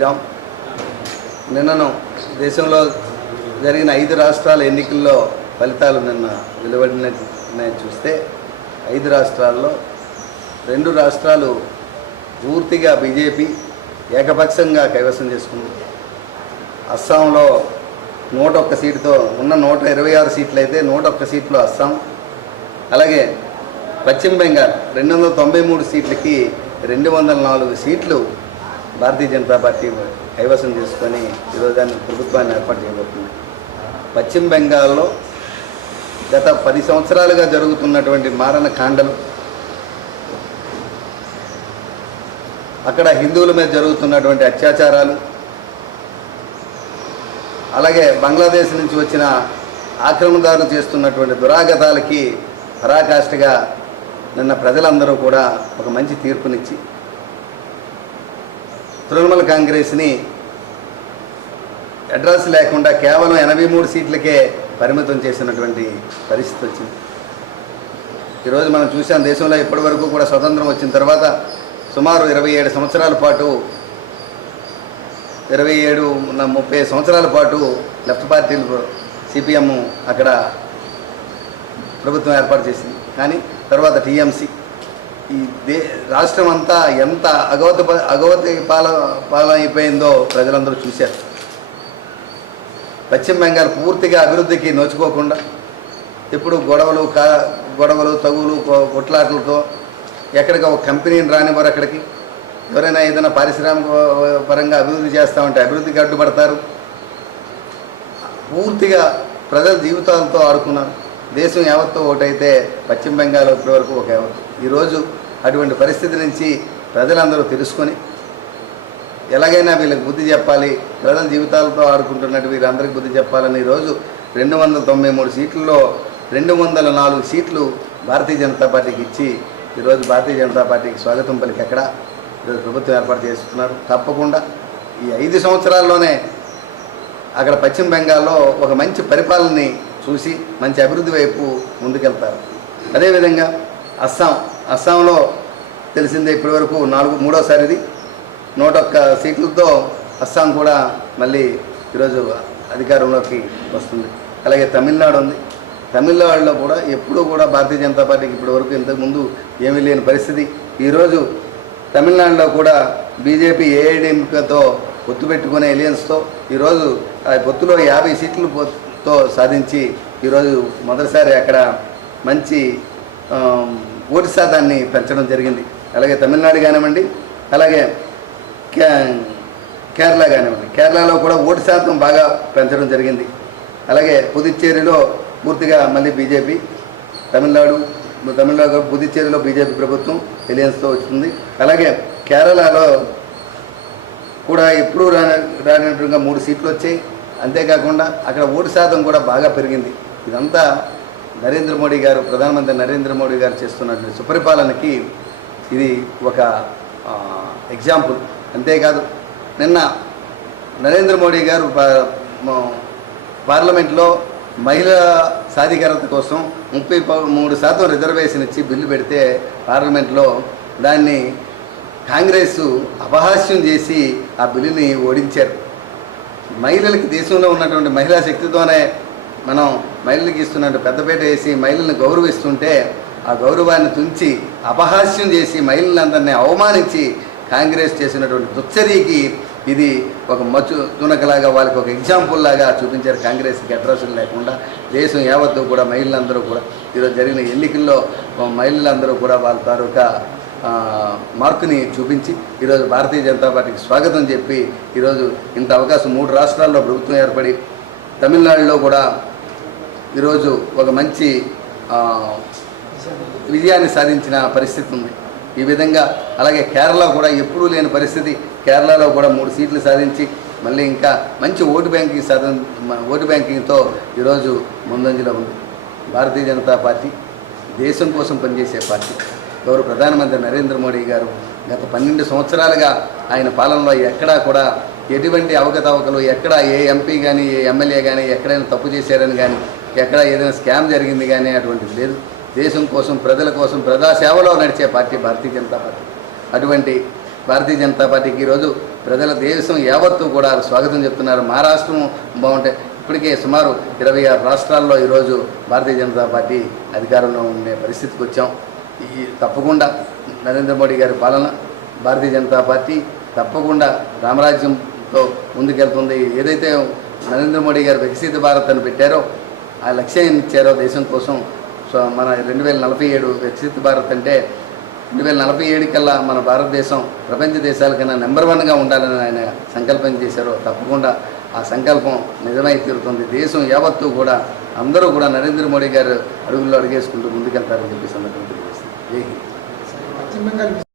శ్రీరామ్. నిన్నను దేశంలో జరిగిన 5 రాష్ట్రాల ఎన్నికల్లో ఫలితాలు నిన్న వెలువడిన చూస్తే 5 రాష్ట్రాల్లో 2 రాష్ట్రాలు పూర్తిగా బీజేపీ ఏకపక్షంగా కైవసం చేసుకుంది. అస్సాంలో 101 సీటుతో ఉన్న 126 సీట్లు అయితే 101 సీట్లు అస్సాం. అలాగే పశ్చిమ బెంగాల్ 293 సీట్లకి 204 సీట్లు భారతీయ జనతా పార్టీ కైవసం చేసుకొని ఈరోజు దాన్ని ప్రభుత్వాన్ని ఏర్పాటు చేయబోతుంది. పశ్చిమ బెంగాల్లో గత 10 సంవత్సరాలుగా జరుగుతున్నటువంటి మారణ కాండలు, అక్కడ హిందువుల మీద జరుగుతున్నటువంటి అత్యాచారాలు, అలాగే బంగ్లాదేశ్ నుంచి వచ్చిన ఆక్రమణదారులు చేస్తున్నటువంటి దురాగతాలకి పరాకాష్ఠగా నిన్న ప్రజలందరూ కూడా ఒక మంచి తీర్పునిచ్చి తృణమూల్ కాంగ్రెస్ని అడ్రస్ లేకుండా కేవలం 83 సీట్లకే పరిమితం చేసినటువంటి పరిస్థితి వచ్చింది. ఈరోజు మనం చూసాం, దేశంలో ఇప్పటి వరకు కూడా స్వతంత్రం వచ్చిన తర్వాత సుమారు 27 సంవత్సరాల పాటు 30 సంవత్సరాల పాటు లెఫ్ట్ పార్టీలు సిపిఎం అక్కడ ప్రభుత్వం ఏర్పాటు చేసింది. కానీ తర్వాత టీఎంసీ ఈ రాష్ట్రం అంతా ఎంత అగవతి పాలన అయిపోయిందో ప్రజలందరూ చూశారు. పశ్చిమ బెంగాల్ పూర్తిగా అభివృద్ధికి నోచుకోకుండా ఇప్పుడు గొడవలు తగులు కొట్లాటలతో ఎక్కడికి ఒక కంపెనీని రానివ్వరు. అక్కడికి ఎవరైనా ఏదైనా పారిశ్రామిక పరంగా అభివృద్ధి చేస్తామంటే అభివృద్ధికి అడ్డుపడతారు. పూర్తిగా ప్రజల జీవితాలతో ఆడుకున్నారు. దేశం యావత్తు ఒకటైతే పశ్చిమ బెంగాల్ ఇప్పటివరకు ఒక యావత్తు. ఈరోజు అటువంటి పరిస్థితి నుంచి ప్రజలందరూ తెలుసుకొని ఎలాగైనా వీళ్ళకి బుద్ధి చెప్పాలి, ప్రజల జీవితాలతో ఆడుకుంటున్నట్టు వీరందరికీ బుద్ధి చెప్పాలని ఈరోజు 293 సీట్లలో 204 సీట్లు భారతీయ జనతా పార్టీకి ఇచ్చి ఈరోజు భారతీయ జనతా పార్టీకి స్వాగతం పలికి ఎక్కడ ఈరోజు ప్రభుత్వం ఏర్పాటు చేస్తున్నారు. తప్పకుండా ఈ 5 సంవత్సరాల్లోనే అక్కడ పశ్చిమ బెంగాల్లో ఒక మంచి పరిపాలనని చూసి మంచి అభివృద్ధి వైపు ముందుకెళ్తారు. అదేవిధంగా అస్సాంలో తెలిసిందే ఇప్పటివరకు మూడోసారిది 101 సీట్లతో అస్సాం కూడా మళ్ళీ ఈరోజు అధికారంలోకి వస్తుంది. అలాగే తమిళనాడు ఉంది. తమిళనాడులో కూడా ఎప్పుడూ కూడా భారతీయ జనతా పార్టీకి ఇప్పటివరకు ఇంతకుముందు ఏమీ లేని పరిస్థితి. ఈరోజు తమిళనాడులో కూడా బీజేపీ ఏఐడిఎంకేతో పొత్తు పెట్టుకునే ఎలియన్స్తో ఈరోజు ఆ పొత్తులో 50 సీట్లతో సాధించి ఈరోజు మొదటిసారి అక్కడ మంచి ఓటు శాతాన్ని పెంచడం జరిగింది. అలాగే తమిళనాడు కానివ్వండి, అలాగే కేరళ కానివ్వండి, కేరళలో కూడా ఓటు శాతం బాగా పెంచడం జరిగింది. అలాగే పుదుచ్చేరిలో పూర్తిగా మళ్ళీ బీజేపీ, తమిళనాడు పుదుచ్చేరిలో బీజేపీ ప్రభుత్వం ఎలియన్స్తో వచ్చింది. అలాగే కేరళలో కూడా ఎప్పుడూ రానట్టుగా 3 సీట్లు వచ్చాయి. అంతేకాకుండా అక్కడ ఓటు శాతం కూడా బాగా పెరిగింది. ఇదంతా నరేంద్ర మోడీ గారు, ప్రధానమంత్రి నరేంద్ర మోడీ గారు చేస్తున్నటువంటి సుపరిపాలనకి ఇది ఒక ఎగ్జాంపుల్. అంతేకాదు నిన్న నరేంద్ర మోడీ గారు పార్లమెంట్లో మహిళా సాధికారత కోసం 33% రిజర్వేషన్ ఇచ్చి బిల్లు పెడితే పార్లమెంట్లో దాన్ని కాంగ్రెస్ అపహాస్యం చేసి ఆ బిల్లుని ఓడించారు. మహిళలకి దేశంలో ఉన్నటువంటి మహిళా శక్తితోనే మనం మహిళలకి ఇస్తున్నట్టు పెద్దపేట వేసి మహిళలను గౌరవిస్తుంటే ఆ గౌరవాన్ని తుంచి అపహాస్యం చేసి మహిళలందరినీ అవమానించి కాంగ్రెస్ చేసినటువంటి దుశ్చర్యకి ఇది ఒక తునకలాగా వాళ్ళకి ఒక ఎగ్జాంపుల్ లాగా చూపించారు. కాంగ్రెస్కి అడ్రస్లు లేకుండా దేశం యావత్తు కూడా మహిళలందరూ కూడా ఈరోజు జరిగిన ఎన్నికల్లో మహిళలందరూ కూడా వాళ్ళ తాలూకా మార్కుని చూపించి ఈరోజు భారతీయ జనతా పార్టీకి స్వాగతం చెప్పి ఈరోజు ఇంత అవకాశం 3 రాష్ట్రాల్లో ప్రభుత్వం ఏర్పడి తమిళనాడులో కూడా ఈరోజు ఒక మంచి విజయాన్ని సాధించిన పరిస్థితి ఉంది. ఈ విధంగా అలాగే కేరళ కూడా ఎప్పుడూ లేని పరిస్థితి. కేరళలో కూడా 3 సీట్లు సాధించి మళ్ళీ ఇంకా మంచి ఓటు బ్యాంకింగ్తో ఈరోజు ముందంజలో ఉంది. భారతీయ జనతా పార్టీ దేశం కోసం పనిచేసే పార్టీ. గౌరవ ప్రధానమంత్రి నరేంద్ర మోడీ గారు గత 12 సంవత్సరాలుగా ఆయన పాలనలో ఎక్కడా కూడా ఎటువంటి అవకతవకలు, ఎక్కడ ఏ ఎంపీ కానీ ఏ ఎమ్మెల్యే కానీ ఎక్కడైనా తప్పు చేశారని కానీ ఎక్కడ ఏదైనా స్కామ్ జరిగింది కానీ అటువంటిది లేదు. దేశం కోసం, ప్రజల కోసం, ప్రజాసేవలో నడిచే పార్టీ భారతీయ జనతా పార్టీ. అటువంటి భారతీయ జనతా పార్టీకి ఈరోజు ప్రజల దేశం యావత్తు కూడా స్వాగతం చెప్తున్నారు. మా రాష్ట్రం బాగుంటే ఇప్పటికే సుమారు 26 రాష్ట్రాల్లో ఈరోజు భారతీయ జనతా పార్టీ అధికారంలో ఉండే పరిస్థితికి వచ్చాం. ఈ తప్పకుండా నరేంద్ర మోడీ గారి పాలన, భారతీయ జనతా పార్టీ తప్పకుండా రామరాజ్యంతో ముందుకెళ్తుంది. ఏదైతే నరేంద్ర మోడీ గారు వికసిత భారత్ అని పెట్టారో, ఆ లక్ష్యం ఇచ్చారో దేశం కోసం, సో మన 2047 వికసిత భారత్ అంటే 2047 కల్లా మన భారతదేశం ప్రపంచ దేశాల కన్నా నెంబర్ 1గా ఉండాలని ఆయన సంకల్పం చేశారో తప్పకుండా ఆ సంకల్పం నిజమై తీరుతుంది. దేశం యావత్తు కూడా అందరూ కూడా నరేంద్ర మోడీ గారు అడుగుల్లో అడుగేసుకుంటూ ముందుకెళ్తారని చెప్పి సందర్భంగా తెలియజేస్తుంది. జై హింద్.